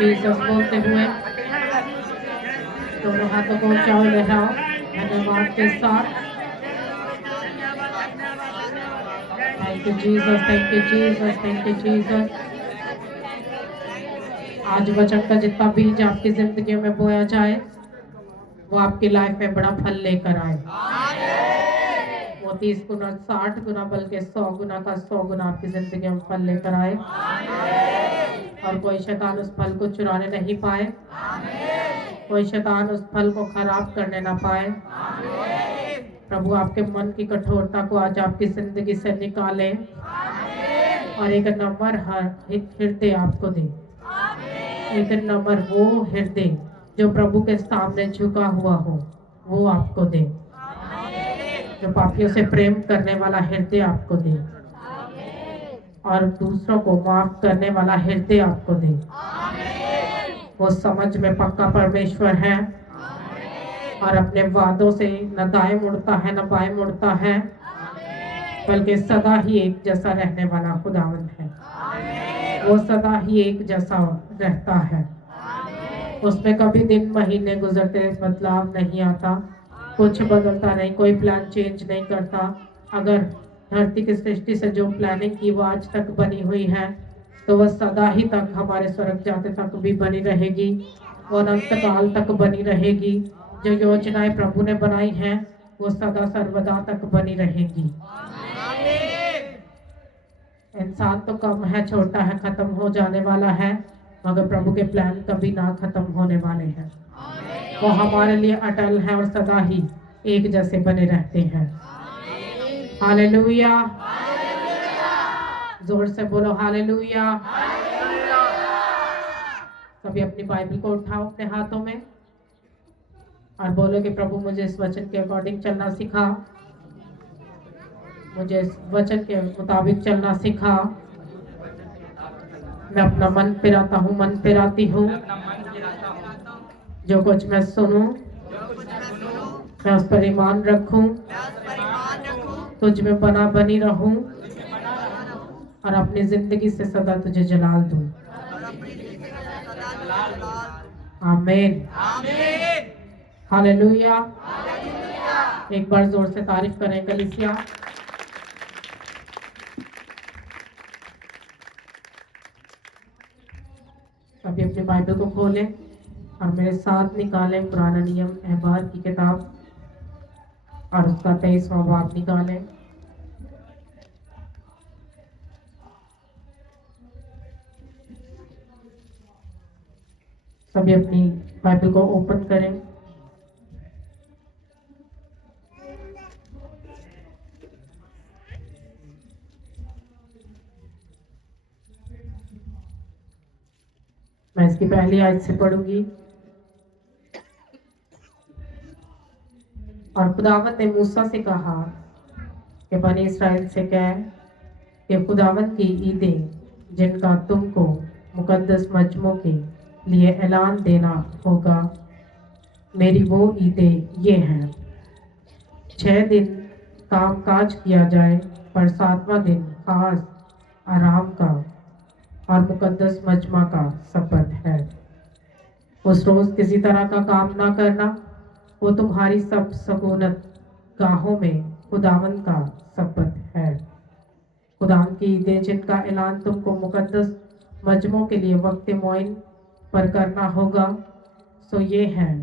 Jesus बोलते हुए दोनों हाथों को ऊंचाओ लहराओ धन्यवाद के साथ। Thank you Jesus, thank you Jesus, thank you Jesus. आज वचन का जितना बीज आपकी जिंदगी में बोया जाए वो आपकी लाइफ में बड़ा फल लेकर आए। वो 30 गुना 60 गुना बल्कि 100 गुना का 100 गुना आपकी जिंदगी में फल लेकर आए और कोई शैतान उस फल को चुराने नहीं पाए, कोई शैतान उस फल को खराब करने ना पाए। प्रभु आपके मन की कठोरता को आज आपकी जिंदगी से निकाले और एक नंबर हृदय आपको दे। एक नंबर वो हृदय जो प्रभु के सामने झुका हुआ हो वो आपको दे, जो पापियों से प्रेम करने वाला हृदय आपको दे और दूसरों को माफ करने वाला हृदय आपको दे। वो समझ में पक्का परमेश्वर है और अपने वादों से न दाएं मुड़ता है न बाएं मुड़ता है, बल्कि सदा ही एक जैसा रहने वाला खुदावंद है। वो सदा ही एक जैसा रहता है, उसमें कभी दिन महीने गुजरते बदलाव नहीं आता, कुछ बदलता नहीं, कोई प्लान चेंज नहीं करता। अगर धरती की सृष्टि से जो प्लानिंग की वो आज तक बनी हुई है तो वह सदा ही तक हमारे स्वर्ग जाते तक भी बनी रहेगी, वो अनंत काल तक बनी रहेगी। जो योजनाएं प्रभु ने बनाई हैं वो सदा सर्वदा तक बनी रहेगी। इंसान तो कम है, छोटा है, खत्म हो जाने वाला है, मगर प्रभु के प्लान कभी ना खत्म होने वाले हैं। वो हमारे लिए अटल है और सदा ही एक जैसे बने रहते हैं। हालेलुया, जोर से बोलो हालेलुया। सभी अपनी बाइबल को उठाओ अपने हाथों में और बोलो कि प्रभु मुझे इस वचन के अकॉर्डिंग चलना सिखा, मुझे इस वचन के मुताबिक चलना सिखा। मैं अपना मन फिराता हूँ, मन फिराती हूँ, जो कुछ मैं सुनूं मैं उस पर ईमान रखूं, तुझ में बनी रहूं और अपनी जिंदगी से सदा तुझे जलाल दूं। आमीन, हालेलुया। एक बार जोर से तारीफ करें कलीसिया। अभी अपनी बाइबल को खोलें और मेरे साथ निकालें पुराना नियम अहबार की किताब और उसका 23वां बाब निकालें। सभी अपनी बाइबल को ओपन करें। मैं इसकी पहली आयत से पढ़ूंगी। और खुदावंद ने मूसा से कहा कि बनी इस्राएल से कह कि खुदावंद की ईदें जिनका तुमको मुकद्दस मजमों के लिए ऐलान देना होगा, मेरी वो ईदें ये हैं। 6 दिन काम काज किया जाए पर 7वां दिन खास आराम का और मुकद्दस मजमा का शपथ है। उस रोज किसी तरह का काम ना करना, वो तुम्हारी सब सकूनत गाहों में खुदावन का शपथ है। खुदावन की ईदें जिनका ऐलान तुमको मुकद्दस मजमों के लिए वक्त मोइन पर करना होगा, सो ये है।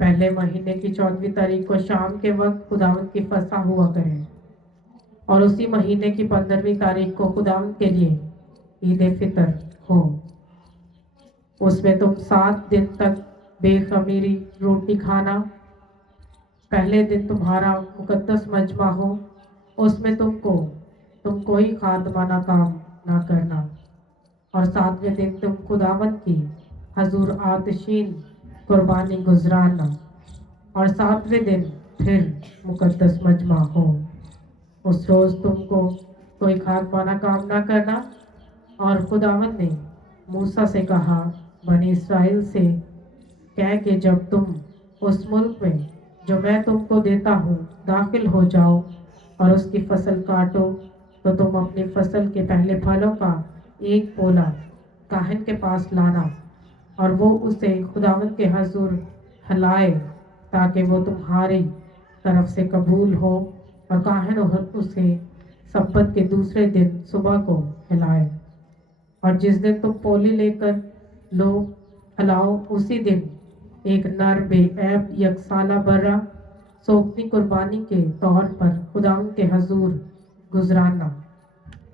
पहले महीने की 14वीं तारीख को शाम के वक्त खुदावन की फसह हुआ करे और उसी महीने की 15वीं तारीख को खुदावन के लिए ईद फितर हो। उसमें तुम 7 दिन तक बेखमीरी रोटी खाना। पहले दिन तुम्हारा मुकद्दस मजमा हो, उसमें तुम कोई खादमाना काम ना करना। और 7वें दिन तुम खुदावन की हजूर आतिशीन कुर्बानी गुजराना। और 7वें दिन फिर मुकद्दस मजमा हो। उस रोज तुमको कोई खादमाना काम ना करना। और खुदावन ने मूसा से कहा, बनी इस्राएल से कह के जब तुम उस मुल्क में जो मैं तुमको देता हूँ दाखिल हो जाओ और उसकी फसल काटो, तो तुम अपनी फसल के पहले फलों का एक पोला काहन के पास लाना और वो उसे खुदावंद के हजूर हिलाए ताकि वो तुम्हारी तरफ से कबूल हो, और काहन उसे सब्बत के दूसरे दिन सुबह को हिलाए। और जिस दिन तुम पोली लेकर लो हिलाओ, उसी दिन एक नर बेऐब यकसाला बर्रा सोखनी कुर्बानी के तौर पर खुदावंद के हजूर गुजराना,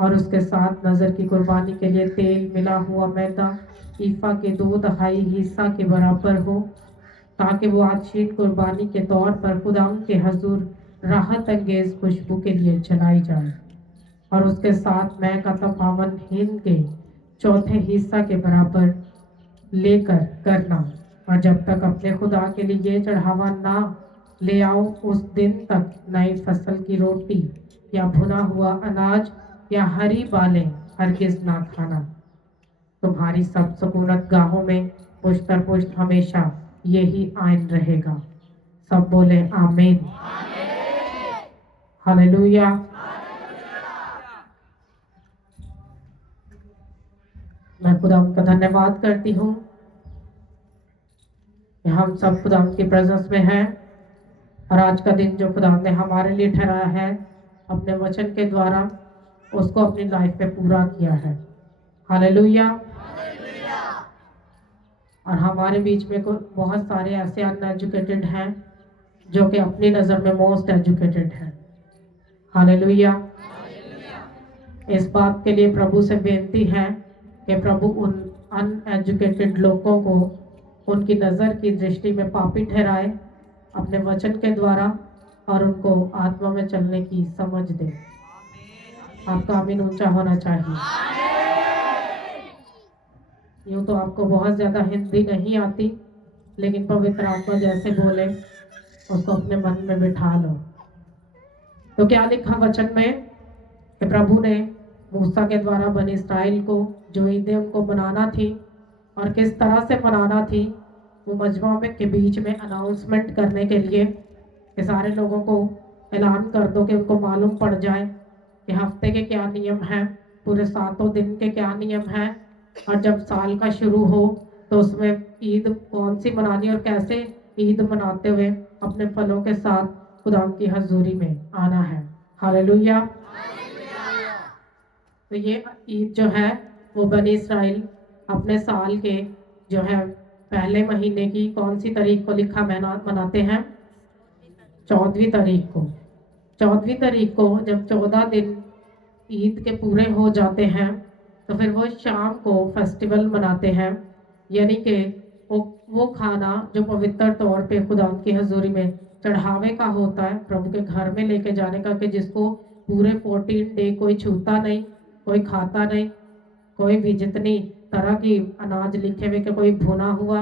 और उसके साथ नज़र की कुर्बानी के लिए तेल मिला हुआ मैदा ईफा के 2/2 हिस्सा के बराबर हो, ताकि वो आशीन कुर्बानी के तौर पर खुदावंद के हजूर राहत अंगेज खुशबू के लिए चलाई जाए। और उसके साथ मैं का तपावन हिन के 1/4 हिस्सा के बराबर लेकर करना, और जब तक अपने खुदा के लिए ये चढ़ावा ना ले आओ, उस दिन तक नई फसल की रोटी या भुना हुआ अनाज या हरी बालें हरगिज ना खाना। तुम्हारी सब सुकूनत गाहों में पुश्तर पुश्त हमेशा यही आइन रहेगा। सब बोले आमीन, हालेलुया। मैं खुदा का धन्यवाद करती हूँ कि हम सब खुदा की प्रेजेंस में हैं, और आज का दिन जो खुदा ने हमारे लिए ठहराया है अपने वचन के द्वारा, उसको अपनी लाइफ में पूरा किया है। हालेलुया। और हमारे बीच में बहुत सारे ऐसे अनएजुकेटेड हैं जो कि अपनी नज़र में मोस्ट एजुकेटेड हैं। हालेलुया। इस बात के लिए प्रभु से बेनती है कि प्रभु उन अनएजुकेटेड लोगों को उनकी नज़र की दृष्टि में पापी ठहराए अपने वचन के द्वारा, और उनको आत्मा में चलने की समझ दे। आपका आमीन ऊंचा होना चाहिए। यूँ तो आपको बहुत ज़्यादा हिंदी नहीं आती, लेकिन पवित्र आत्मा जैसे बोले उसको अपने मन में बिठा लो। तो क्या लिखा वचन में कि प्रभु ने मूसा के द्वारा बनी इस्राएल को जो ईदें उनको मनाना थी और किस तरह से मनाना थी, वो मजमा में के बीच में अनाउंसमेंट करने के लिए कि सारे लोगों को ऐलान कर दो कि उनको मालूम पड़ जाए कि हफ्ते के क्या नियम हैं, पूरे 7 दिन के क्या नियम हैं, और जब साल का शुरू हो तो उसमें ईद कौन सी मनानी और कैसे ईद मनाते हुए अपने फलों के साथ खुदा की हजूरी में आना है। हालेलुया। तो ये ईद जो है वो बनी इस्राएल अपने साल के जो है पहले महीने की कौन सी तारीख को लिखा मनाते हैं? 14वीं तारीख को। 14वीं तारीख को जब 14 दिन ईद के पूरे हो जाते हैं तो फिर वो शाम को फेस्टिवल मनाते हैं, यानी कि वो खाना जो पवित्र तौर पे खुदा की हजूरी में चढ़ावे का होता है, प्रभु के घर में लेके जाने का, कि जिसको पूरे 14 डे कोई छूता नहीं, कोई खाता नहीं, कोई भी जितनी तरह की अनाज लिखे हुए कि कोई भुना हुआ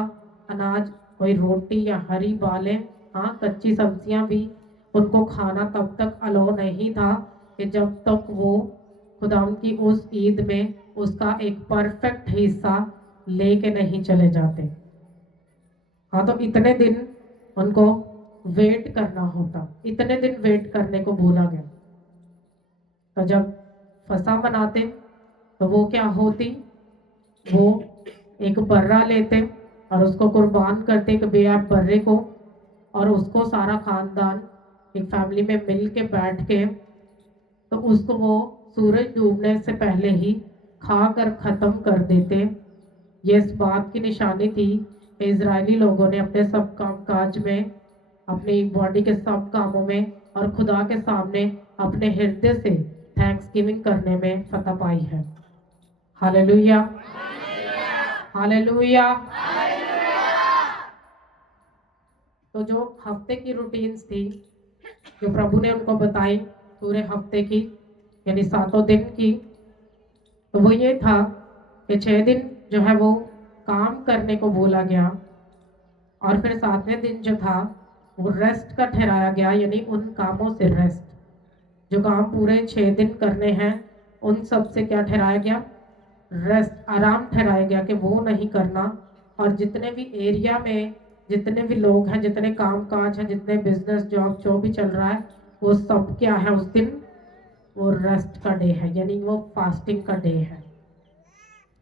अनाज, कोई रोटी या हरी बालें, हाँ कच्ची सब्जियां भी उनको खाना तब तक अलाउ नहीं था कि जब तक वो खुदावंद की उस ईद में उसका एक परफेक्ट हिस्सा लेके नहीं चले जाते। हाँ, तो इतने दिन उनको वेट करना होता, इतने दिन वेट करने को बोला गया। तो जब फसा मनाते तो वो क्या होती, वो एक बर्रा लेते और उसको कुर्बान करते, एक बेयाब बर्रे को, और उसको सारा खानदान एक फैमिली में मिल के बैठ के तो उसको वो सूरज डूबने से पहले ही खा कर ख़त्म कर देते। ये इस बात की निशानी थी कि इजरायली लोगों ने अपने सब काम काज में, अपनी बॉडी के सब कामों में और खुदा के सामने अपने हृदय से थैंक्स गिविंग करने में फतह पाई है। Hallelujah, hallelujah. तो जो हफ्ते की रूटीन्स थी जो प्रभु ने उनको बताई पूरे हफ्ते की, यानी 7 दिन की, तो वो ये था कि 6 दिन जो है वो काम करने को बोला गया, और फिर 7वें दिन जो था वो रेस्ट का ठहराया गया, यानी उन कामों से रेस्ट, जो काम पूरे 6 दिन करने हैं उन सब से क्या ठहराया गया? रेस्ट, आराम ठहराया गया कि वो नहीं करना। और जितने भी एरिया में जितने भी लोग हैं, जितने काम काज हैं, जितने बिजनेस जॉब जो भी चल रहा है, वो सब क्या है उस दिन? वो रेस्ट का डे है, यानी वो फास्टिंग का डे है।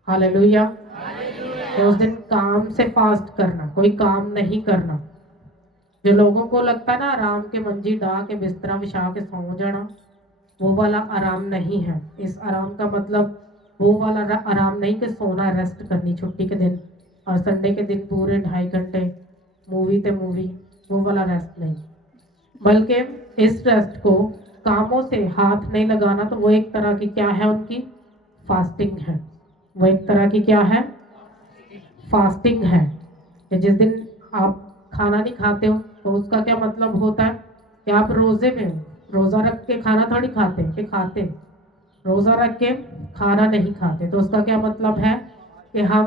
हालेलुया। कि उस दिन काम से फास्ट करना, कोई काम नहीं करना। जो लोगों को लगता है ना आराम के मंजी डा के बिस्तरा बिछा के सो जाना, वो वाला आराम नहीं है। इस आराम का मतलब वो वाला आराम नहीं कि सोना, रेस्ट करनी छुट्टी के दिन और संडे के दिन पूरे 2.5 घंटे मूवी ते मूवी, वो वाला रेस्ट नहीं। बल्कि इस रेस्ट को कामों से हाथ नहीं लगाना, तो वो एक तरह की क्या है, उनकी फास्टिंग है। वो एक तरह की क्या है, फास्टिंग है। कि जिस दिन आप खाना नहीं खाते हो तो उसका क्या मतलब होता है कि आप रोजे में हो। रोजा रख के खाना थोड़ी खाते कि खाते, रोजा रख के खाना नहीं खाते, तो उसका क्या मतलब है कि हम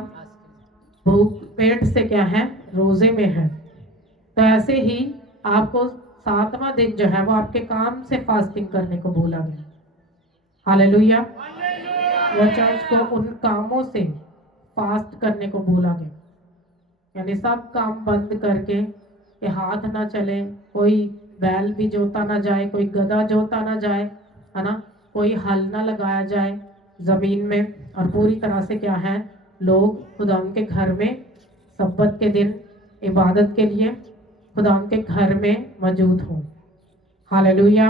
भूख पेट से क्या है, रोजे में है। तो ऐसे ही आपको 7वां दिन जो है वो आपके काम से फास्टिंग करने को बोला गया। हालेलुया। वो चर्च को उन कामों से फास्ट करने को बोला गया, यानी सब काम बंद करके, कि हाथ ना चले, कोई बैल भी जोता ना जाए, कोई गधा जोता ना जाए, है ना, कोई हल ना लगाया जाए जमीन में, और पूरी तरह से क्या है, लोग खुदाम के घर में सब्बत के दिन इबादत के लिए खुदाम के घर में मौजूद हों। हालेलुया।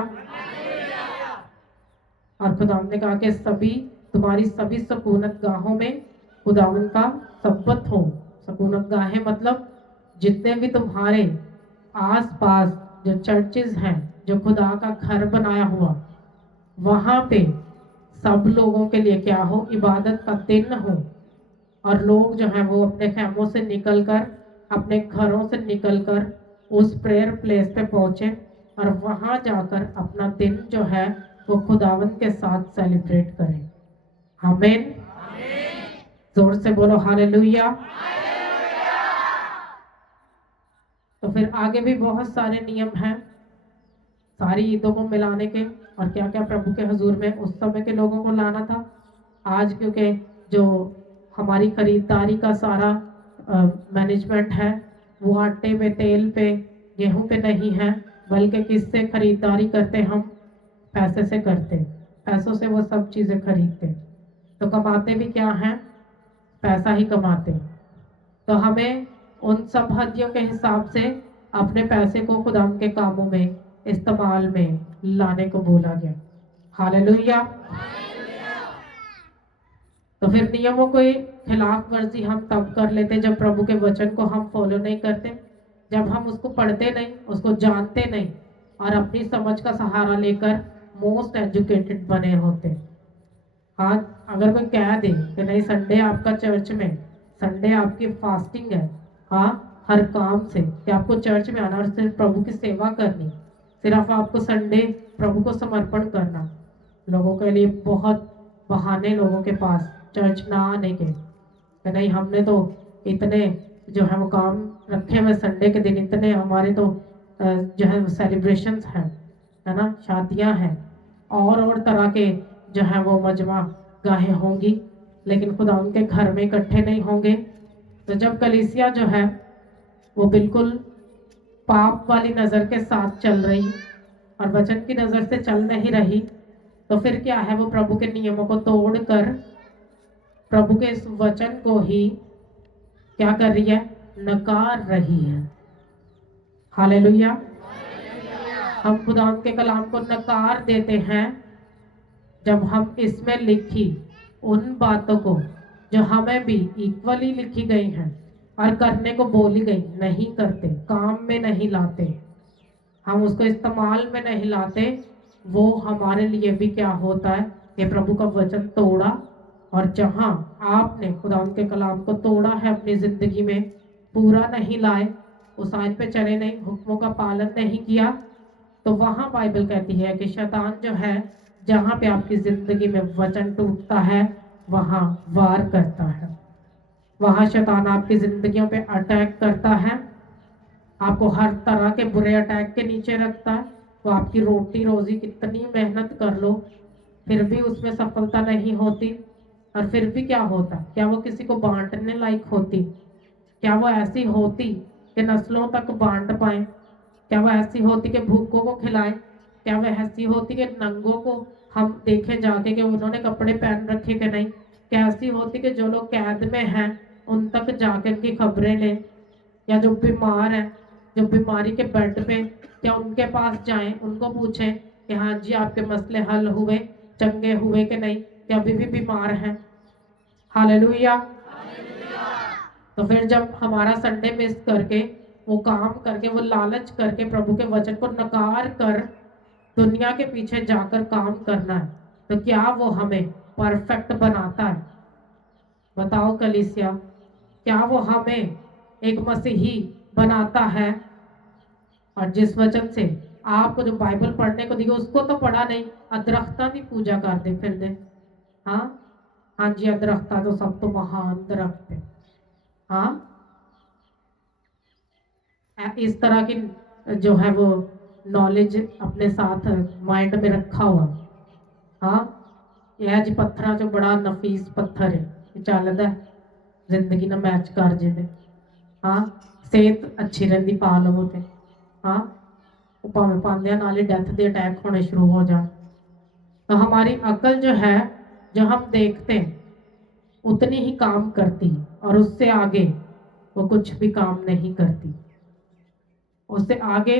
और खुदाम ने कहा कि सभी तुम्हारी सभी सकूनत गाहों में खुदावन का सब्बत हो। सकूनत गाहें मतलब जितने भी तुम्हारे आस पास जो चर्चेज हैं, जो खुदा का घर बनाया हुआ, वहां पे सब लोगों के लिए क्या हो, इबादत का दिन हो। और लोग जो हैं वो अपने खेमों से निकलकर, अपने घरों से निकलकर उस प्रेयर प्लेस पे पहुंचे और वहां जाकर अपना दिन जो है वो खुदावन के साथ सेलिब्रेट करें। आमीन। जोर से बोलो हालेलुया। तो फिर आगे भी बहुत सारे नियम हैं सारी ईदों को मिलाने के, और क्या क्या प्रभु के हजूर में उस समय के लोगों को लाना था। आज क्योंकि जो हमारी खरीदारी का सारा मैनेजमेंट है वो आटे पे, तेल पे, गेहूं पे नहीं है, बल्कि किससे खरीदारी करते, हम पैसे से करते, पैसों से वो सब चीजें खरीदते, तो कमाते भी क्या हैं, पैसा ही कमाते। तो हमें उन सब हदियों के हिसाब से अपने पैसे को खुदा के कामों में इस्तेमाल में लाने को बोला गया। हालेलुया। तो फिर नियमों को खिलाफ वर्जी हम तब कर लेते जब प्रभु के वचन को हम फॉलो नहीं करते, जब हम उसको पढ़ते नहीं, उसको जानते नहीं, और अपनी समझ का सहारा लेकर मोस्ट एजुकेटेड बने होते। हाँ, अगर कोई कह दे कि नहीं संडे आपका चर्च में, संडे आपकी फास्टिंग है, हाँ, हर काम से कि आपको चर्च में आना और सिर्फ प्रभु की सेवा करनी, सिर्फ आपको संडे प्रभु को समर्पण करना, लोगों के लिए बहुत बहाने, लोगों के पास चर्च ना आने के, कि नहीं हमने तो इतने जो है वो काम रखे हुए संडे के दिन, इतने हमारे तो जो है सेलिब्रेशंस हैं, है ना, शादियां हैं, और तरह के जो है वो मजमा गाहें होंगी, लेकिन खुदा उनके घर में इकट्ठे नहीं होंगे। तो जब कलीसिया जो है वो बिल्कुल पाप वाली नजर के साथ चल रही और वचन की नजर से चल नहीं रही, तो फिर क्या है, वो प्रभु के नियमों को तोड़कर प्रभु के इस वचन को ही क्या कर रही है, नकार रही है। हालेलुया। हम खुदा के कलाम को नकार देते हैं जब हम इसमें लिखी उन बातों को जो हमें भी इक्वली लिखी गई हैं और करने को बोली गई नहीं करते, काम में नहीं लाते, हम उसको इस्तेमाल में नहीं लाते, वो हमारे लिए भी क्या होता है कि प्रभु का वचन तोड़ा। और जहां आपने खुदा के कलाम को तोड़ा है, अपनी जिंदगी में पूरा नहीं लाए, उस आयत पे चले नहीं, हुक्मों का पालन नहीं किया, तो वहां बाइबल कहती है कि शैतान जो है, जहां पे आपकी जिंदगी में वचन टूटता है वहां वार करता है, वहां शैतान आपकी जिंदगियों पे अटैक करता है, आपको हर तरह के बुरे अटैक के नीचे रखता है। वो आपकी रोटी रोजी कितनी मेहनत कर लो फिर भी उसमें सफलता नहीं होती। और फिर भी क्या होता, क्या वो किसी को बांटने लायक होती, क्या वो ऐसी होती कि नस्लों तक बांट पाए, क्या वो ऐसी होती कि भूखों को खिलाए, क्या वो ऐसी होती कि नंगों को हम देखे जाके कि उन्होंने कपड़े पहन रखे कि नहीं, क्या ऐसी होती कि जो लोग कैद में हैं उन तक जाकर उनकी खबरें लें, या जो बीमार है, जो बीमारी के बेड पे, क्या उनके पास जाएं, उनको पूछें कि हाँ जी आपके मसले हल हुए, चंगे हुए कि नहीं, कि अभी भी बीमार हैं। हालेलुया। तो फिर जब हमारा संडे मिस करके, वो काम करके, वो लालच करके, प्रभु के वचन को नकार कर दुनिया के पीछे जाकर काम करना है, तो क्या वो हमें परफेक्ट बनाता है? बताओ कलीसिया, क्या वो हमें एक मसीही बनाता है? और जिस वचन से आपको जो बाइबल पढ़ने को दिया उसको तो पढ़ा नहीं, अदरख्ता की पूजा कर दे फिर दे। हाँ हाँ जी, अदरख्ता तो सब तो महान दरख्त है। हाँ, इस तरह की जो है वो नॉलेज अपने साथ माइंड में रखा हुआ। हाँ, यह जी पत्थर जो बड़ा नफीस पत्थर है, ये चलता है जिंदगी ना मैच कर जे। हाँ, सेहत अच्छी रही पा लवो तो। हाँ, भावें पांदिया नाल ही डेथ के अटैक होने शुरू हो जाए। तो हमारी अकल जो है, जो हम देखते हैं उतनी ही काम करती, और उससे आगे वो कुछ भी काम नहीं करती। उससे आगे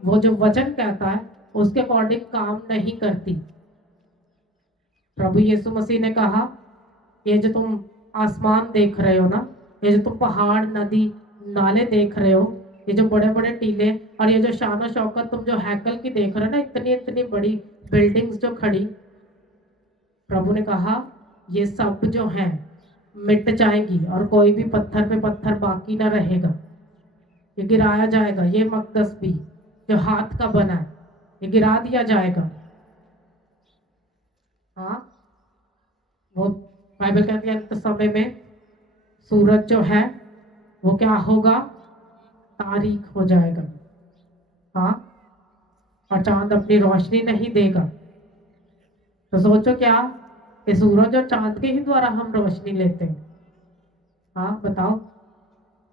वो जो वचन कहता है उसके अकॉर्डिंग काम नहीं करती। प्रभु यीशु मसीह ने कहा, ये जो तुम आसमान देख रहे हो ना, ये जो तुम पहाड़, नदी, नाले देख रहे हो, ये जो बड़े बड़े टीले, और ये जो शान शौकत तुम जो हैकल की देख रहे हो ना, इतनी इतनी बड़ी बिल्डिंग्स जो खड़ी, प्रभु ने कहा ये सब जो है मिट जाएंगी, और कोई भी पत्थर पे पत्थर बाकी ना रहेगा। ये गिराया जाएगा, ये मकदस भी जो हाथ का बना है ये गिरा दिया जाएगा। हाँ, वो बाइबल कहती है अंत समय में सूरज जो है वो क्या होगा, तारीख हो जाएगा। हाँ, और चांद अपनी रोशनी नहीं देगा। तो सोचो क्या, कि सूरज और चांद के ही द्वारा हम रोशनी लेते हैं। हाँ बताओ,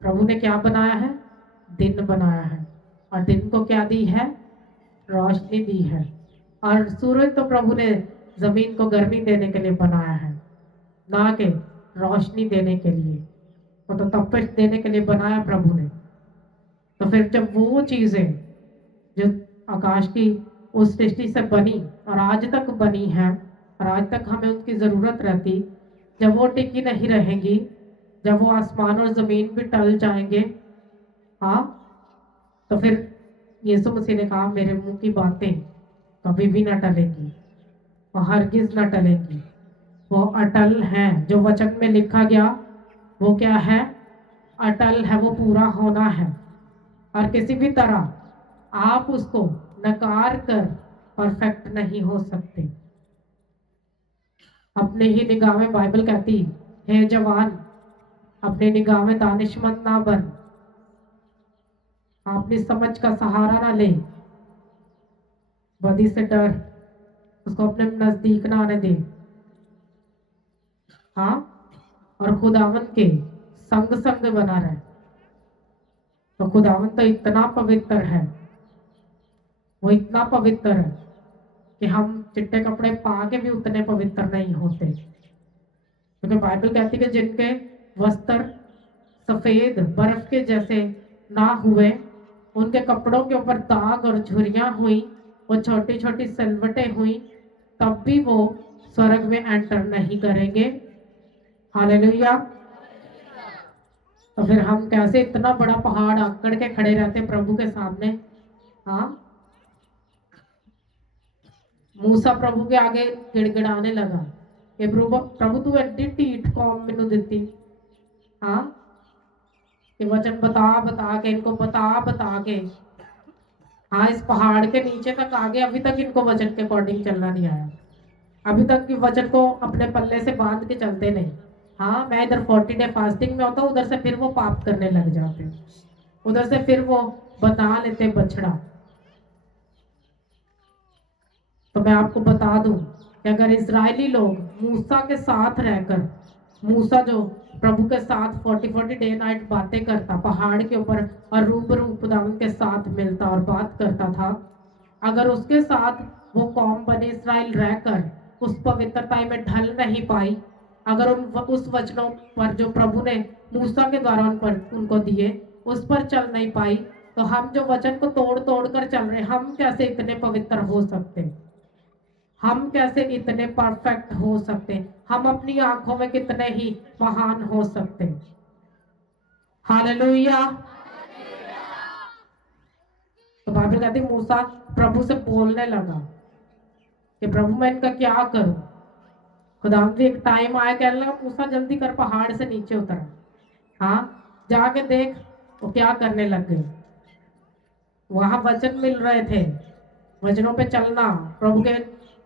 प्रभु ने क्या बनाया है, दिन बनाया है, और दिन को क्या दी है, रोशनी दी है। और सूरज तो प्रभु ने जमीन को गर्मी देने के लिए बनाया है, ना कि रोशनी देने के लिए। वो तो तपश देने के लिए बनाया प्रभु ने। तो फिर जब वो चीजें जो आकाश की उस सृष्टि से बनी और आज तक बनी है, और आज तक हमें उनकी जरूरत रहती, जब वो टिकी नहीं रहेंगी, जब वो आसमान और जमीन भी टल जाएंगे, हाँ, तो फिर यीशु मसीह ने कहा मेरे मुंह की बातें कभी भी ना टलेंगी, वो हरगिज ना टलेंगी, वो अटल हैं। जो वचन में लिखा गया वो क्या है, अटल है, वो पूरा होना है। और किसी भी तरह आप उसको नकार कर परफेक्ट नहीं हो सकते। अपने ही निगाह में बाइबल कहती है जवान, अपने निगाह में दानिशमंद ना बन, अपनी समझ का सहारा ना ले, बदी से डर, उसको अपने नजदीक ना आने दे। हाँ, और खुदावन के संग संग बना रहे। तो खुदावन तो इतना पवित्र है, वो इतना पवित्र है कि हम चिट्टे कपड़े पा के भी उतने पवित्र नहीं होते। क्योंकि बाइबल कहती है कि जिनके वस्त्र सफेद बर्फ के जैसे ना हुए, उनके कपड़ों के ऊपर दाग और झुर्रियां हुई, वो छोटी छोटी सिलवटें हुई, तब भी वो स्वर्ग में एंटर नहीं करेंगे। हालेलुया। तो फिर हम कैसे इतना बड़ा पहाड़ आकड़ के खड़े रहते प्रभु के सामने। हाँ, मूसा प्रभु के आगे गिड़गिड़ाने लगा कि प्रभु प्रभु तू एड्डी ढीठ कौम मैनू दिती। हाँ, कि वचन बता बता के, इनको बता बता के, हाँ इस पहाड़ के नीचे तक आ गए, अभी तक इनको वचन के अकॉर्डिंग चलना नहीं आया, अभी तक कि वचन को अपने पल्ले से बांध के चलते नहीं। हाँ, मैं इधर 40 डे फास्टिंग में होता हूँ, उधर से फिर वो पाप करने लग जाते हैं, उधर से फिर वो बना लेते बछड़ा। तो मैं आपको बता दूं कि अगर इजरायली लोग मूसा के साथ रहकर, मूसा जो प्रभु के साथ 40 डे नाइट बातें करता पहाड़ के ऊपर, और रूबरू खुदावंद के साथ मिलता और बात करता था, अगर उसके साथ वो कौम बने इस्राएल रहकर उस पवित्रता में ढल नहीं पाई, अगर उन उस वचनों पर जो प्रभु ने मूसा के द्वारा उनको दिए, उस पर चल नहीं पाई, तो हम जो वचन को तोड़ तोड़ कर चल रहे, हम कैसे इतने पवित्र हो सकते? हम कैसे इतने परफेक्ट हो सकते? हम अपनी आंखों में कितने ही महान हो सकते? हालेलुया। तो बाइबल कहती मूसा प्रभु से बोलने लगा कि प्रभु मैं इनका क्या करूं? खुदा भी एक टाइम आया, कहने लगा मूसा जल्दी कर, पहाड़ से नीचे उतर। हाँ, जाके देख वो क्या करने लग गए। वहां वचन मिल रहे थे, वचनों पे चलना, प्रभु के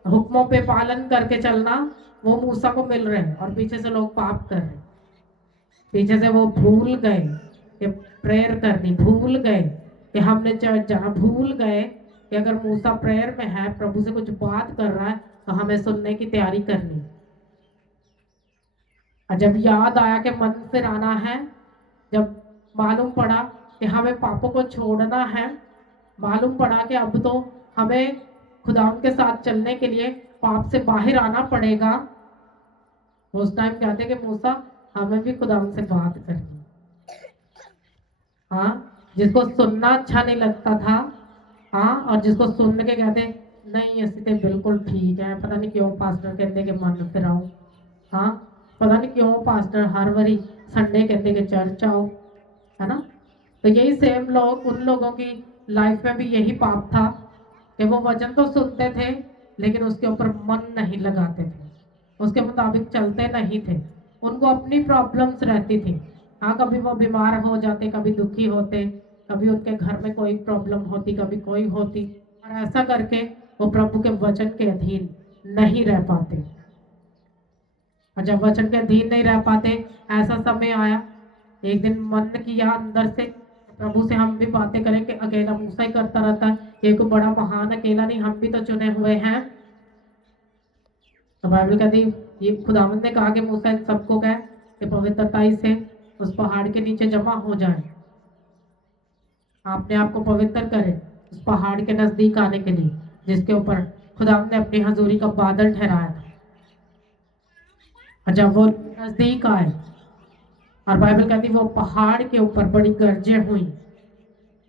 हुक्मों पे पालन करके चलना, वो मूसा को मिल रहे हैं, और पीछे से लोग पाप कर रहे। पीछे से वो भूल गए कि प्रेयर करनी, भूल गए कि हमने चर्च जाना, भूल गए कि अगर मूसा प्रेयर में है, प्रभु से कुछ बात कर रहा है, तो हमें सुनने की तैयारी करनी। और जब याद आया कि मन फिराना है, जब मालूम पड़ा कि हमें पापों को छोड़ना है, मालूम पड़ा कि अब तो हमें खुदा के साथ चलने के लिए पाप से बाहर आना पड़ेगा, उस टाइम कहते कि मूसा हमें भी खुदा से बात करनी। हाँ, जिसको सुनना अच्छा नहीं लगता था, हाँ, और जिसको सुन के कहते नहीं ऐसी तो बिल्कुल ठीक है, पता नहीं क्यों पास्टर कहते कि मन फिराओ। हाँ, पता नहीं क्यों पास्टर हर बारी संडे कहते कि चर्च आओ, है ना? तो यही सेम लोग, उन लोगों की लाइफ में भी यही पाप था कि वो वचन तो सुनते थे लेकिन उसके ऊपर मन नहीं लगाते थे, उसके मुताबिक चलते नहीं थे, उनको अपनी प्रॉब्लम्स रहती थी। हाँ, कभी वो बीमार हो जाते, कभी दुखी होते, कभी उनके घर में कोई प्रॉब्लम होती, कभी कोई होती, और ऐसा करके वो प्रभु के वचन के अधीन नहीं रह पाते। और जब वचन के अधीन नहीं रह पाते, ऐसा समय आया, एक दिन मन किया अंदर से प्रभु से हम भी बातें करें कि अकेला मूसा ही करता रहता है, ये कोई बड़ा महान अकेला नहीं, हम भी तो चुने हुए हैं। तो बाइबल कहती ये खुदावंद ने कहा कि मूसा इन सबको कहे कि पवित्रताई से उस पहाड़ के नीचे जमा हो जाए, अपने आप को पवित्र करें उस पहाड़ के नजदीक आने के लिए, जिसके ऊपर खुदावंद ने अपनी हजूरी का बादल ठहराया था। और जब वो नजदीक आए, और बाइबल कहती वो पहाड़ के ऊपर बड़ी गरजें हुई,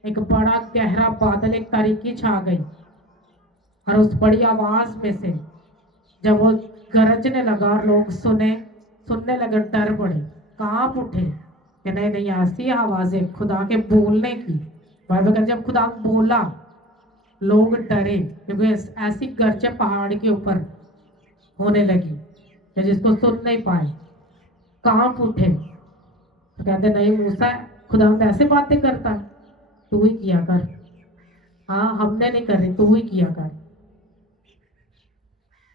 एक बड़ा गहरा बादल, एक तारीकी छा गई, और उस बड़ी आवाज में से जब वो गरजने लगा, लोग सुनने लगे, डर पड़े, कांप उठे कि नहीं नहीं ऐसी आवाज है खुदा के बोलने की। बाइबल कहती जब खुदा बोला लोग डरे, क्योंकि ऐसी गरजें पहाड़ के ऊपर होने लगी कि जिसको सुन नहीं पाए, कांप उठे। तो कहते नहीं मूसा खुदा ऐसे बातें करता है, तू ही किया कर। हाँ, हमने नहीं कर रही, तू ही किया कर।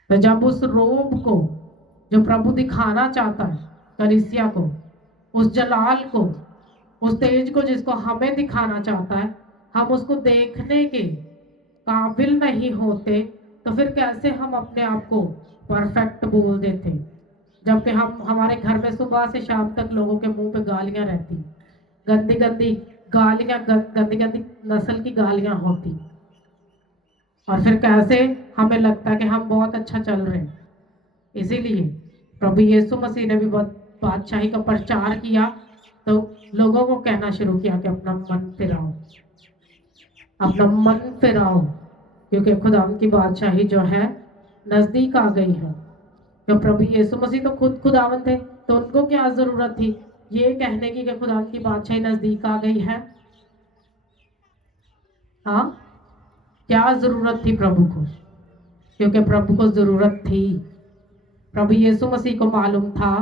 तो जब उस रोब को जो प्रभु दिखाना चाहता है कलीसिया को, उस जलाल को, उस तेज को जिसको हमें दिखाना चाहता है, हम उसको देखने के काबिल नहीं होते, तो फिर कैसे हम अपने आप को परफेक्ट बोल देते, जबकि हम हमारे घर में सुबह से शाम तक लोगों के मुंह पे गालियां रहती, गंदी गंदी गालियां, गंदी गंदी नस्ल की गालियां होती, और फिर कैसे हमें लगता है कि हम बहुत अच्छा चल रहे हैं। इसीलिए प्रभु यीशु मसीह ने भी बहुत बादशाही का प्रचार किया, तो लोगों को कहना शुरू किया कि अपना मन फिराओ, अपना मन फिराओ, क्योंकि खुदा की बादशाही जो है नजदीक आ गई है। तो प्रभु यीशु मसीह तो खुद खुदावन थे, तो उनको क्या जरूरत थी ये कहने की कि खुदा की बादशाही नजदीक आ गई है? हाँ, क्या जरूरत थी प्रभु को? क्योंकि प्रभु को जरूरत थी। प्रभु यीशु मसीह को मालूम था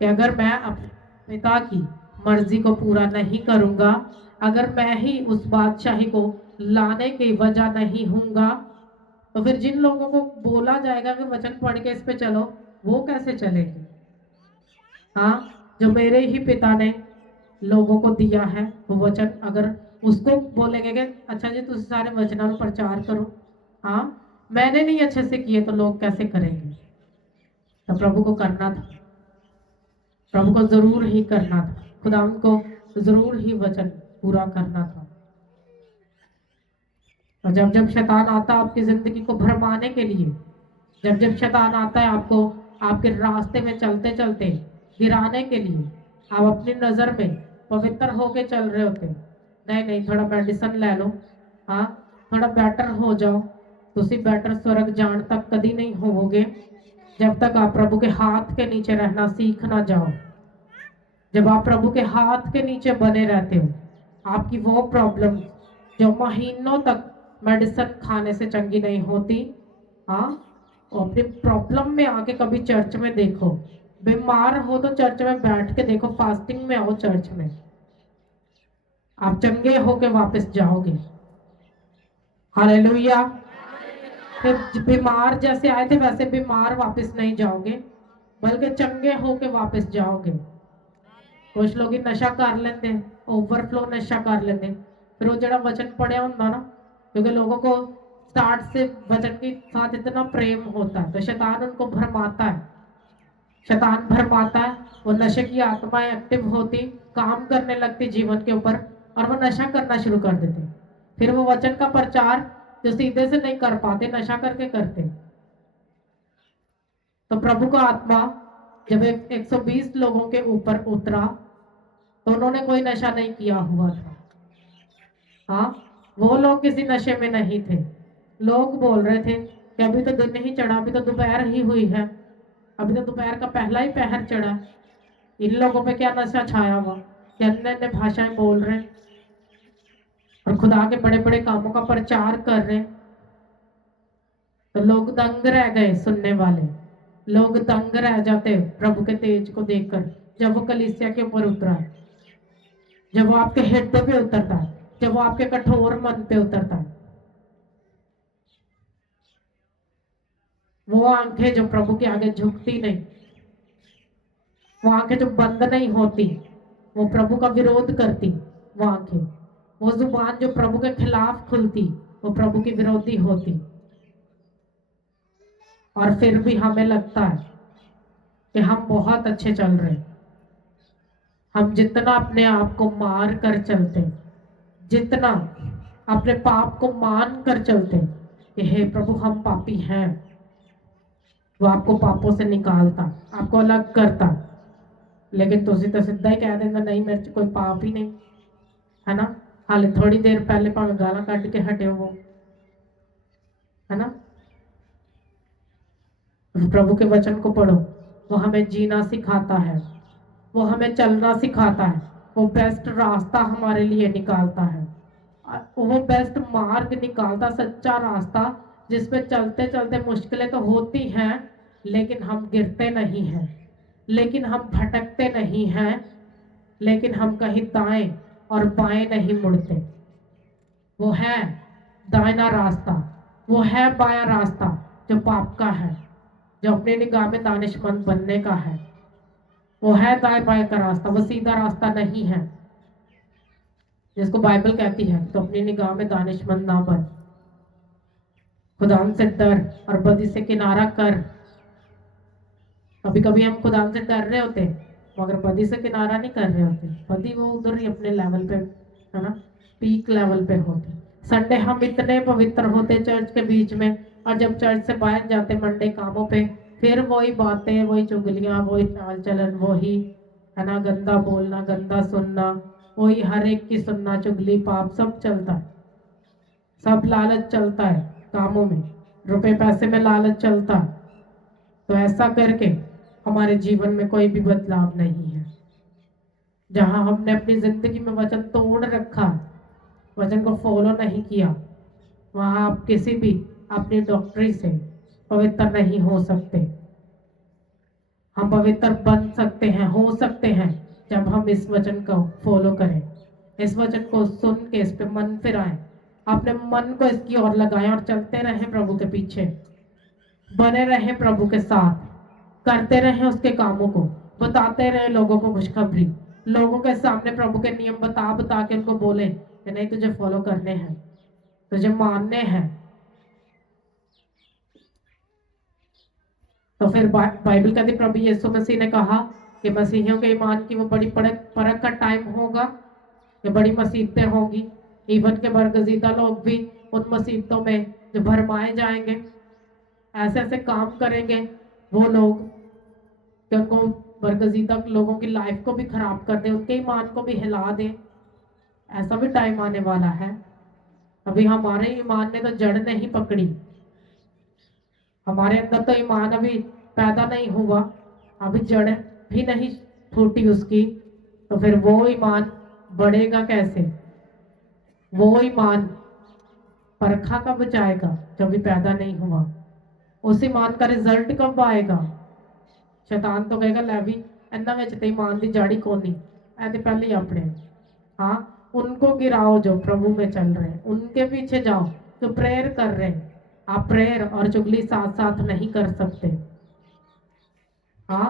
कि अगर मैं अपने पिता की मर्जी को पूरा नहीं करूंगा, अगर मैं ही उस बादशाही को लाने की वजह नहीं हूंगा, तो फिर जिन लोगों को बोला जाएगा कि वचन पढ़ के इस पे चलो, वो कैसे चलेंगे? हाँ, जो मेरे ही पिता ने लोगों को दिया है वो वचन, अगर उसको बोलेंगे कि अच्छा जी तुम सारे वचनों का प्रचार करो, हाँ, मैंने नहीं अच्छे से किए तो लोग कैसे करेंगे? तो प्रभु को करना था, प्रभु को जरूर ही करना था, खुदा को जरूर ही वचन पूरा करना था। और जब जब शैतान आता है आपकी जिंदगी को भरमाने के लिए, जब जब शैतान आता है आपको आपके रास्ते में चलते चलते गिराने के लिए, आप अपनी नज़र में पवित्र होके चल रहे होते, नहीं नहीं थोड़ा मेडिसिन ले लो, हाँ थोड़ा बेटर हो जाओ, तुसी बेटर स्वर्ग जान तक कभी नहीं होवोगे जब तक आप प्रभु के हाथ के नीचे रहना सीख ना जाओ। जब आप प्रभु के हाथ के नीचे बने रहते हो, आपकी वो प्रॉब्लम जो महीनों तक मेडिसिन खाने से चंगी नहीं होती, हाँ और अपनी प्रॉब्लम में आके कभी चर्च में देखो, बीमार हो तो चर्च में बैठ के देखो, फास्टिंग में आओ चर्च में, आप चंगे होके वापस जाओगे। हालेलुया। फिर बीमार जैसे आए थे वैसे बीमार वापस नहीं जाओगे, बल्कि चंगे होके वापस जाओगे। कुछ लोग ही नशा कर लेते, ओवरफ्लो नशा कर लेते, फिर वो जरा वचन पढ़िया होता ना, क्योंकि लोगों को स्टार्ट से वचन के साथ इतना प्रेम होता है तो शैतान उनको भरमाता है, शैतान भरमाता है, वो नशे की आत्माएं एक्टिव होती, काम करने लगती जीवन के ऊपर और वो नशा करना शुरू कर देते। फिर वो वचन का प्रचार जो सीधे से नहीं कर पाते, नशा करके करते। तो प्रभु का आत्मा जब 120 लोगों के ऊपर उतरा तो उन्होंने कोई नशा नहीं किया हुआ था, हाँ वो लोग किसी नशे में नहीं थे। लोग बोल रहे थे कि अभी तो दिन ही चढ़ा, अभी तो दोपहर ही हुई है, अभी तो दोपहर का पहला ही पहर चढ़ा, इन लोगों पे क्या नशा छाया हुआ कि अन्य अन्य भाषाएं बोल रहे और खुदा के बड़े बड़े कामों का प्रचार कर रहे। तो लोग दंग रह गए, सुनने वाले लोग दंग रह जाते प्रभु के तेज को देखकर, जब वो कलीसिया के ऊपर उतरा, जब वो आपके हृदय पे उतरता है, जब वो आपके कठोर मन पे उतरता है। वो आंखें जो प्रभु के आगे झुकती नहीं, वो आंखें जो बंद नहीं होती, वो प्रभु का विरोध करती, वो आंखें, वो जुबान जो प्रभु के खिलाफ खुलती, वो प्रभु की विरोधी होती। और फिर भी हमें लगता है कि हम बहुत अच्छे चल रहे, हम जितना अपने आप को मार कर चलते, जितना अपने पाप को मान कर चलते कि हे प्रभु हम पापी हैं, वो आपको पापों से निकालता, आपको अलग करता। लेकिन तुसी तो सीधा ही कह देंगे नहीं मेरे से कोई पाप ही नहीं है ना, हाले थोड़ी देर पहले भावे गाला कट के हटे हो, है ना। प्रभु के वचन को पढ़ो, वो हमें जीना सिखाता है, वो हमें चलना सिखाता है, वो बेस्ट रास्ता हमारे लिए निकालता है, वो बेस्ट मार्ग निकालता, सच्चा रास्ता जिसपे चलते चलते मुश्किलें तो होती हैं लेकिन हम गिरते नहीं हैं, लेकिन हम भटकते नहीं हैं, लेकिन हम कहीं दाएं और बाएं नहीं मुड़ते। वो है दाहिना रास्ता, वो है बायां रास्ता जो पाप का है, जो अपनी निगाह में दानिशमंद बनने का है। वो है दाएं बाएं का रास्ता, वो सीधा रास्ता नहीं है जिसको बाइबल कहती है तो अपनी निगाह में दानिशमंद ना बन, खुदा से डर और बदी से किनारा कर। कभी कभी हम खुदा से डर रहे होते मगर बदी से किनारा नहीं कर रहे होते, बदी वो उधर ही अपने लेवल पे है ना, पीक लेवल पे होती। संडे हम इतने पवित्र होते चर्च के बीच में, और जब चर्च से बाहर जाते मंडे कामों पे, फिर वही बातें, वही चुगलियां, वही चाल चलन, वही है ना गंदा बोलना, गंदा सुनना, वही हर एक की सुनना, चुगली पाप सब चलता है, सब लालच चलता है कामों में, रुपए पैसे में लालच चलता है। तो ऐसा करके हमारे जीवन में कोई भी बदलाव नहीं है। जहां हमने अपनी जिंदगी में वचन तोड़ रखा, वचन को फॉलो नहीं किया, वहां आप किसी भी अपनी डॉक्टरी से पवित्र नहीं हो सकते। हम पवित्र बन सकते हैं, हो सकते हैं, जब हम इस वचन को फॉलो करें, इस वचन को सुन के इस पे मन फिराएं, अपने मन को इसकी ओर लगाएं और चलते रहें प्रभु के पीछे, बने रहें प्रभु के साथ, करते रहें उसके कामों को, बताते रहें लोगों को खुशखबरी, लोगों के सामने प्रभु के नियम बता बता के उनको बोले कि नहीं तुझे फॉलो करने हैं, तुझे मानने हैं। तो फिर बाइबल कहती प्रभु यीशु मसीह ने कहा कि मसीहियों के ईमान की वो बड़ी परख का टाइम होगा, कि बड़ी मुसीबतें होंगी, इवन के बरगजीदा लोग भी उन मुसीबतों में जो भरमाए जाएंगे, ऐसे ऐसे काम करेंगे वो लोग कि उनको बरगजीदा लोगों की लाइफ को भी खराब कर दे, उनके ईमान को भी हिला दे। ऐसा भी टाइम आने वाला है। अभी हमारे ईमान ने तो जड़ नहीं पकड़ी, हमारे अंदर तो ईमान अभी पैदा नहीं हुआ, अभी जड़ भी नहीं फूटी उसकी, तो फिर वो ईमान बढ़ेगा कैसे? वो ईमान परखा कब जाएगा? जब भी पैदा नहीं हुआ। उस ईमान का रिजल्ट कब आएगा? शैतान तो कहेगा लै भी इन्ना विच ते ईमान दी जड़ ही कोनी, ऐ ते पहले ही अपने। हाँ, उनको गिराओ जो प्रभु में चल रहे हैं, उनके पीछे जाओ जो प्रेयर कर रहे हैं। आप प्रेयर और चुगली साथ साथ नहीं कर सकते। हाँ,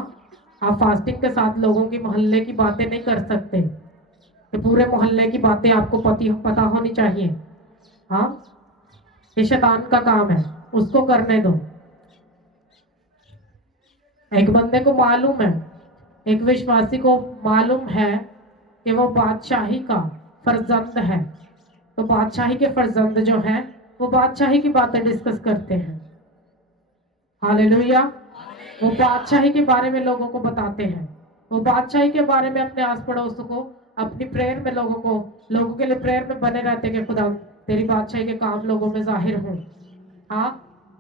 आप फास्टिंग के साथ लोगों की मोहल्ले की बातें नहीं कर सकते कि पूरे मोहल्ले की बातें आपको पता होनी चाहिए। हाँ, ये शैतान का काम है, उसको करने दो। एक बंदे को मालूम है, एक विश्वासी को मालूम है कि वो बादशाही का फर्जंद है, तो बादशाही के फर्जंद जो है वो बादशाही की बातें डिस्कस करते हैं। हालेलुया। वो बादशाही के बारे में लोगों को बताते हैं, वो बादशाही के बारे में अपने आस पड़ोस को, अपनी प्रेयर में लोगों के लिए प्रेयर में बने रहते हैं कि खुदा तेरी बादशाही के काम लोगों में जाहिर हो। हाँ,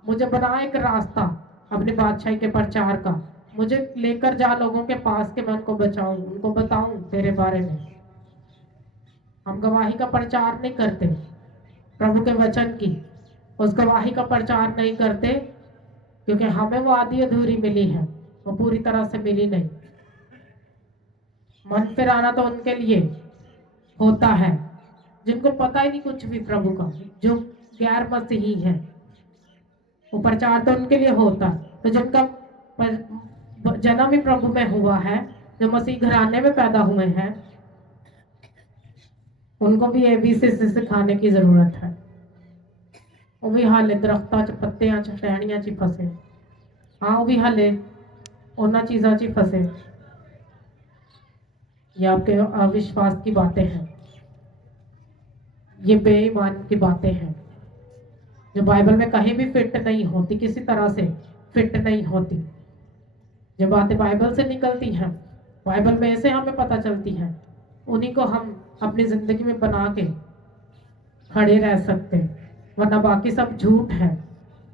मुझे बना एक रास्ता अपनी बादशाही के प्रचार का, मुझे लेकर जा लोगों के पास के मैं उनको बचाऊं, उनको बताऊं तेरे बारे में। हम गवाही का प्रचार नहीं करते प्रभु के वचन की, उस गवाही का प्रचार नहीं करते क्योंकि हमें वो आधी अधूरी मिली है, वो पूरी तरह से मिली नहीं। मन फिराना तो उनके लिए होता है जिनको पता ही नहीं कुछ भी प्रभु का, जो गैर मसीही है। वो प्रचार तो उनके लिए होता, तो जिनका जन्म ही प्रभु में हुआ है, जो मसीह घराने में पैदा हुए हैं, उनको भी एबीसी सिखाने की जरूरत है। वो भी हाले दरख्तां च पत्तियां च टहनियां च फसे। हाँ, वो भी हाले उन्होंने चीज़ों च फसे। ये आपके अविश्वास की बातें हैं, ये बेईमान की बातें हैं जो बाइबल में कहीं भी फिट नहीं होती, किसी तरह से फिट नहीं होती। जो बातें बाइबल से निकलती हैं, बाइबल में ऐसे हमें पता चलती हैं, उन्हीं को हम अपनी जिंदगी में बना के खड़े रह सकते हैं, वरना बाकी सब झूठ है।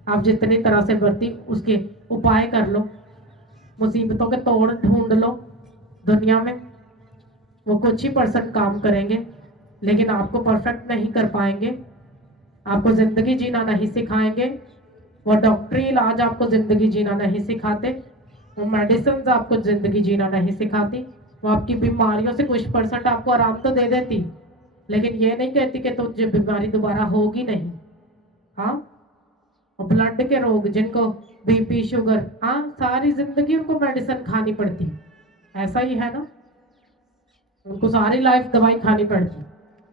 आप जितनी तरह से बढ़ती उसके उपाय कर लो, मुसीबतों के तोड़ ढूंढ लो दुनिया में, वो कुछ ही परसेंट काम करेंगे लेकिन आपको परफेक्ट नहीं कर पाएंगे, आपको जिंदगी जीना नहीं सिखाएंगे। वो डॉक्टरी इलाज आपको जिंदगी जीना नहीं सिखाते, वो मेडिसिन आपको जिंदगी जीना नहीं सिखाती। वो आपकी बीमारियों से कुछ परसेंट आपको आराम तो दे देती, लेकिन ये नहीं कहती कि तुझे बीमारी दोबारा होगी नहीं। हाँ, और ब्लड के रोग जिनको बीपी शुगर, हाँ, सारी जिंदगी उनको मेडिसिन खानी पड़ती, ऐसा ही है ना, उनको सारी लाइफ दवाई खानी पड़ती।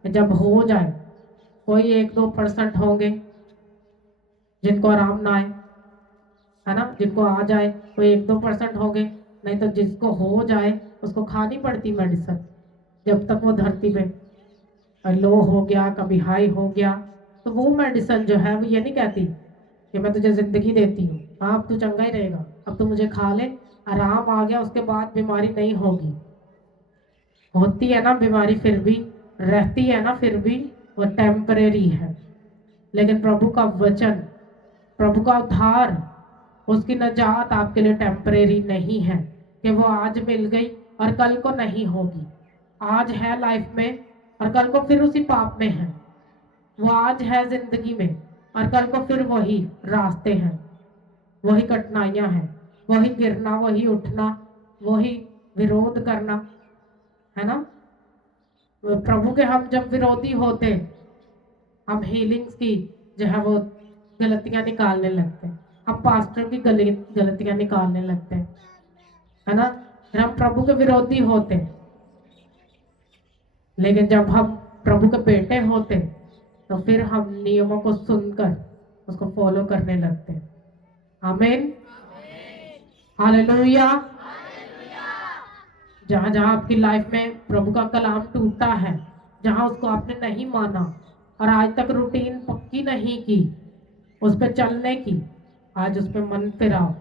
जब हो जाए, कोई 1-2% होंगे जिनको आराम ना आए, है ना, जिनको आ जाए, कोई 1-2% होंगे, नहीं तो जिसको हो जाए उसको खानी पड़ती मेडिसिन जब तक वो धरती पे लो हो गया, कभी हाई हो गया। तो वो मेडिसिन जो है वो ये नहीं कहती कि मैं तुझे जिंदगी देती हूँ, हाँ अब तू चंगा ही रहेगा, अब तू मुझे खा ले, आराम आ गया, उसके बाद बीमारी नहीं होगी। होती है ना बीमारी, फिर भी रहती है ना, फिर भी वो टेम्परेरी है। लेकिन प्रभु का वचन, प्रभु का उद्धार, उसकी नजात आपके लिए टेम्परेरी नहीं है कि वो आज मिल गई और कल को नहीं होगी। आज है लाइफ में और कल को फिर उसी पाप में है। वो आज है जिंदगी में और कल को फिर वही रास्ते हैं, वही कठिनाइयां हैं, वही गिरना, वही उठना, वही विरोध करना, है ना। प्रभु के हम जब विरोधी होते, हम हीलिंग्स की जो है वो गलतियां निकालने लगते हैं, हम पास्टर की गलतियां निकालने लगते हैं, है ना, फिर हम प्रभु के विरोधी होते। लेकिन जब हम प्रभु के बेटे होते तो फिर हम नियमों को सुनकर उसको फॉलो करने लगते हैं। आमीन, हालेलुया। जहां जहां आपकी लाइफ में प्रभु का कलाम टूटा है, जहां उसको आपने नहीं माना और आज तक रूटीन पक्की नहीं की उस पर चलने की, आज उस पर मन फिराओ,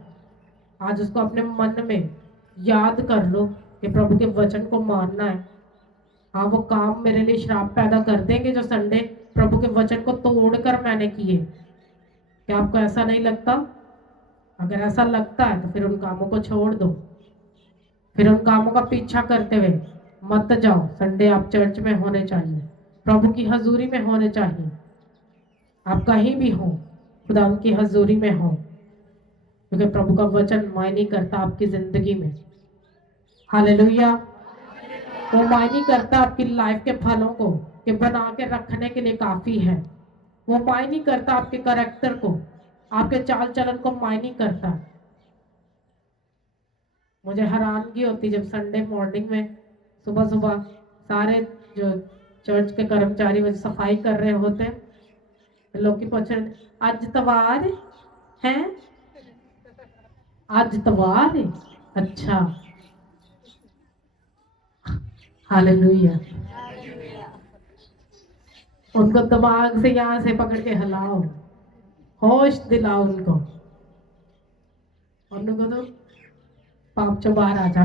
आज उसको अपने मन में याद कर लो कि प्रभु के वचन को मानना है। हाँ, वो काम मेरे लिए श्राप पैदा कर देंगे जो संडे प्रभु के वचन को तोड़कर मैंने किए। क्या आपको ऐसा नहीं लगता? अगर ऐसा लगता है तो फिर उन कामों को छोड़ दो, फिर उन कामों का पीछा करते हुए मत जाओ। संडे आप चर्च में होने चाहिए, प्रभु की हजूरी में होने चाहिए। आप कहीं भी हो, खुदा की हजूरी में हो, क्योंकि प्रभु का वचन मायने करता आपकी जिंदगी में। हालेलुया। वो मायने करता आपकी लाइफ के फलों को कि बना के रखने के लिए काफी है। वो मायने करता आपके करैक्टर को, आपके चाल चलन को मायने करता है। मुझे हैरानगी होती जब संडे मॉर्निंग में सुबह सुबह सारे जो चर्च के कर्मचारी वो सफाई कर रहे होते हैं, लोग की पूछ रहे आज तवार है, आज तवार है। अच्छा, हालेलुया। उनको दिमाग से यहाँ से पकड़ के हिलाओ, होश दिलाओ उनको, उनको तो पाप चो बाहर आ जा।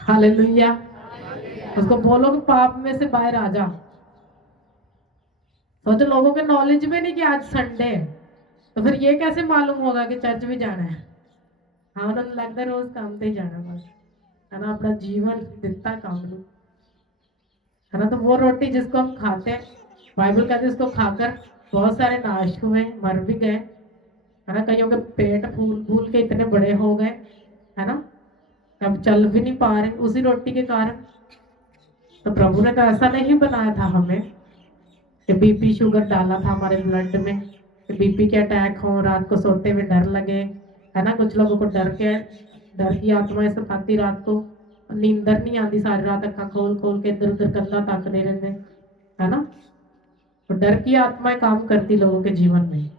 हालेलुया। उसको बोलो कि पाप में से बाहर आ जा। सोचो लोगों के नॉलेज में नहीं कि आज संडे है, तो फिर ये कैसे मालूम होगा कि चर्च भी जाना है? हाँ, उन्होंने लगता है रोज काम पे ही जाना बस, है ना, अपना जीवन दिता काम लो, है ना। तो वो रोटी जिसको हम खाते हैं, बाइबल कहते हैं उसको खाकर बहुत सारे नाश हुए, मर भी गए, है ना। कईयों के पेट फूल फूल के इतने बड़े हो गए, है ना, अब चल भी नहीं पा रहे उसी रोटी के कारण। तो प्रभु ने तो ऐसा नहीं बनाया था हमें कि बीपी शुगर डाला था हमारे ब्लड में कि बीपी के अटैक हो, रात को सोते हुए डर लगे, है ना। कुछ लोगों को डर की आत्माएं सताती, रात को नींदर नहीं आती, सारी रात अखा खोल खोल के इधर उधर कंधा ताकते रहते, है ना। तो डर की आत्माएं काम करती लोगों के जीवन में।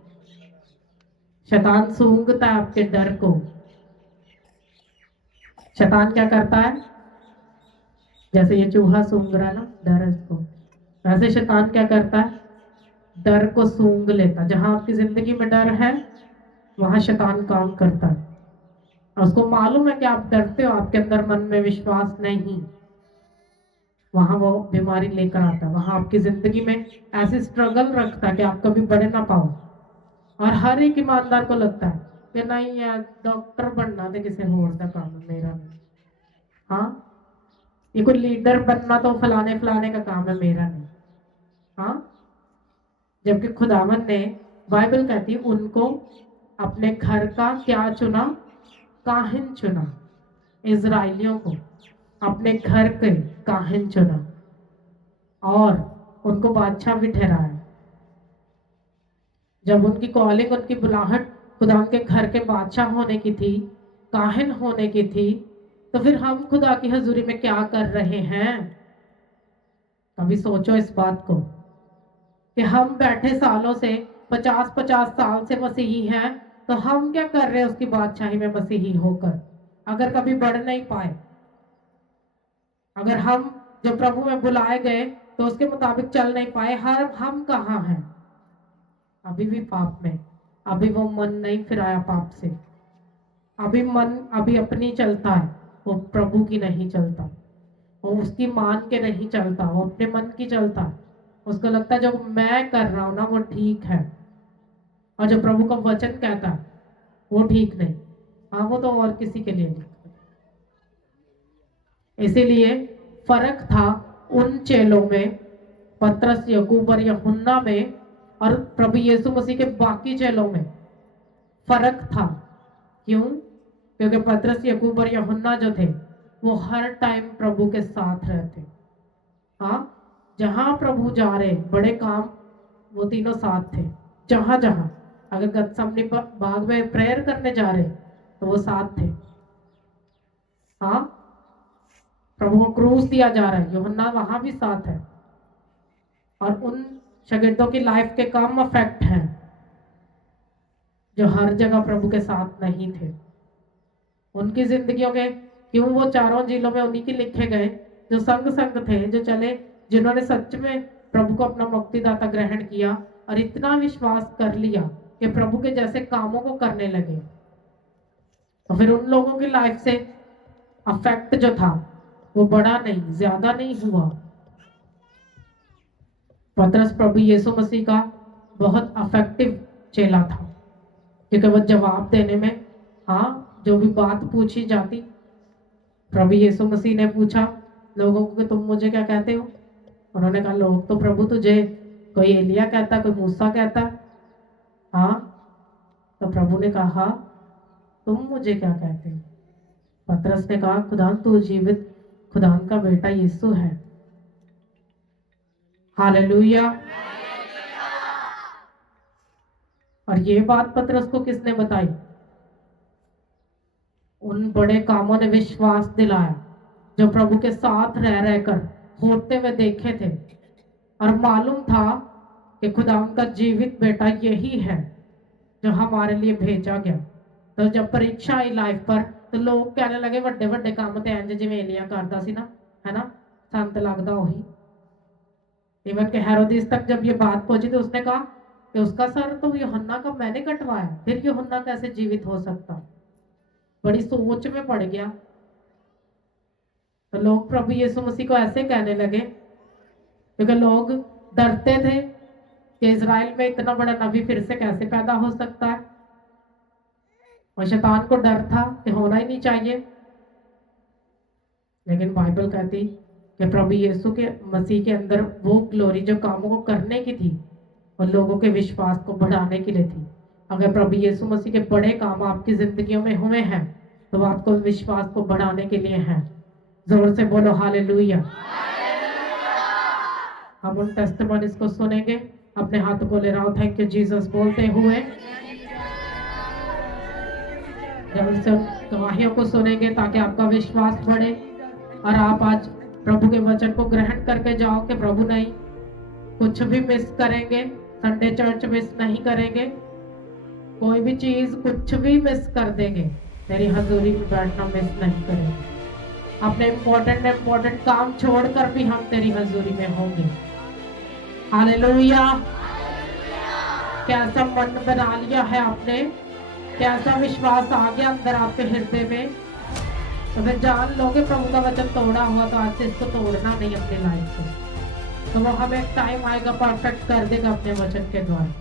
शैतान सूंघता है आपके डर को। शैतान क्या करता है? जैसे ये चूहा सूंघ रहा है ना, डर है इसको, वैसे शैतान क्या करता है? डर को सूंघ लेता। जहां आपकी जिंदगी में डर है वहां शैतान काम करता है। और उसको मालूम है कि आप डरते हो, आपके अंदर मन में विश्वास नहीं, वहां वो बीमारी लेकर आता है, वहां आपकी जिंदगी में ऐसी स्ट्रगल रखता है कि आप कभी बढ़ ना पाओ। और हर एक ईमानदार को लगता है कि नहीं यार, डॉक्टर बनना तो किसी होर का काम है, मेरा नहीं। हाँ, ये कोई लीडर बनना तो फलाने फलाने का काम है, मेरा नहीं। हाँ, जबकि खुदावन ने, बाइबल कहती है, उनको अपने घर का क्या चुना? काहिन चुना। इजराइलियों को अपने घर के काहिन चुना और उनको बादशाह भी ठहराया। जब उनकी कॉलिंग, उनकी बुलाहट खुदा के घर के बादशाह होने की थी, काहिन होने की थी, तो फिर हम खुदा की हजूरी में क्या कर रहे हैं? कभी सोचो इस बात को कि हम बैठे सालों से, 50-50 साल से मसीही हैं, तो हम क्या कर रहे हैं उसकी बादशाही में मसीही होकर, अगर कभी बढ़ नहीं पाए। अगर हम जो प्रभु में बुलाए गए तो उसके मुताबिक चल नहीं पाए, हम कहाँ हैं? अभी भी पाप में, अभी वो मन नहीं फिराया पाप से, अभी मन अभी अपनी चलता है, वो प्रभु की नहीं चलता, वो उसकी मान के नहीं चलता, वो अपने मन की चलता है। उसको लगता है जो मैं कर रहा हूं ना वो ठीक है, और जो प्रभु का वचन कहता है वो ठीक नहीं। हाँ, वो तो और किसी के लिए नहीं। इसीलिए फर्क था उन चेलों में, पतरस, यकूब और यूहन्ना में, और प्रभु यीशु मसीह के बाकी चेलों में फर्क था। क्यों? क्योंकि पतरस, यकूब और यूहन्ना जो थे वो हर टाइम प्रभु के साथ रहते। हाँ, जहां प्रभु जा रहे बड़े काम, वो तीनों साथ थे। जहां जहां, अगर गतसमनी बाग में प्रेयर करने जा रहे तो वो साथ थे। हाँ, प्रभु को क्रूस दिया जा रहा है, यूहन्ना वहां भी साथ है। और उन शागिर्दों की लाइफ के कम अफेक्ट हैं जो हर जगह प्रभु के साथ नहीं थे। उनकी जिंदगियों के, क्यों वो चारों जिलों में उन्हीं के लिखे गए जो संग संग थे, जो चले, जिन्होंने सच में प्रभु को अपना मुक्तिदाता ग्रहण किया और इतना विश्वास कर लिया कि प्रभु के जैसे कामों को करने लगे। तो फिर उन लोगों की लाइफ से अफेक्ट जो था वो बड़ा नहीं, ज्यादा नहीं हुआ। पतरस प्रभु यीशु मसीह का बहुत अफेक्टिव चेला था, क्योंकि वो जवाब देने में, हाँ, जो भी बात पूछी जाती, प्रभु यीशु मसीह ने पूछा लोगों को कि तुम मुझे क्या कहते हो? उन्होंने कहा लोग तो प्रभु तुझे कोई एलिया कहता, कोई मूसा कहता। हाँ, तो प्रभु ने कहा तुम मुझे क्या कहते हो? पतरस ने कहा खुदा तू जीवित खुदा का बेटा यीशु है। हालेलुया। और ये बात पतरस को किसने बताई? उन बड़े कामों ने विश्वास दिलाया जो प्रभु के साथ रह रहकर होते हुए देखे थे, और मालूम था कि खुदा का जीवित बेटा यही है जो हमारे लिए भेजा गया। तो जब परीक्षा आई लाइफ पर, तो लोग कहने लगे ਵੱਡੇ ਵੱਡੇ काम ਤੇ इंज जिवें एलिया करता सी ना, है ना, संत लगदा वही। इवन के हेरोदिस तक जब ये बात पहुंची तो उसने कहा कि उसका सर तो यूहन्ना का मैंने कटवाया, फिर यूहन्ना कैसे जीवित हो सकता? बड़ी सोच में पड़ गया। तो लोग प्रभु यीशु मसीह को ऐसे कहने लगे, क्योंकि लोग डरते थे कि इज़राइल में इतना बड़ा नबी फिर से कैसे पैदा हो सकता है, और शैतान को डर था कि होना ही नहीं चाहिए। लेकिन बाइबल कहती कि प्रभु यीशु के मसीह के अंदर वो ग्लोरी जो कामों को करने की थी और लोगों के विश्वास को बढ़ाने के लिए थी। अगर प्रभु यीशु मसीह के बड़े काम आपकी जिंदगियों में हुए हैं तो वो आपको विश्वास को बढ़ाने के लिए हैं। जोर से बोलो हालेलुया। हम उन टेस्टिमनीज को सुनेंगे, अपने हाथ को ले रहा हूं थैंक यू जीसस बोलते हुए। जब उनसे गवाहियों को सुनेंगे ताकि आपका विश्वास बढ़े और आप आज प्रभु के वचन को ग्रहण करके जाओ कि प्रभु नहीं कुछ भी मिस करेंगे, संडे चर्च मिस नहीं करेंगे, कोई भी चीज कुछ भी मिस कर देंगे, तेरी हजूरी में बैठना मिस नहीं करेंगे। अपने इम्पोर्टेंट काम छोड़कर भी हम तेरी हजूरी में होंगे। हालेलुया। कैसा मन बना लिया है आपने, कैसा विश्वास आ गया अंदर आपके हृदय में, तो फिर जान लोगे प्रभु का वचन तोड़ा हुआ तो आज से इसको तोड़ना नहीं अपनी लाइफ से। तो वो हमें एक टाइम आएगा परफेक्ट कर देगा अपने वचन के द्वारा।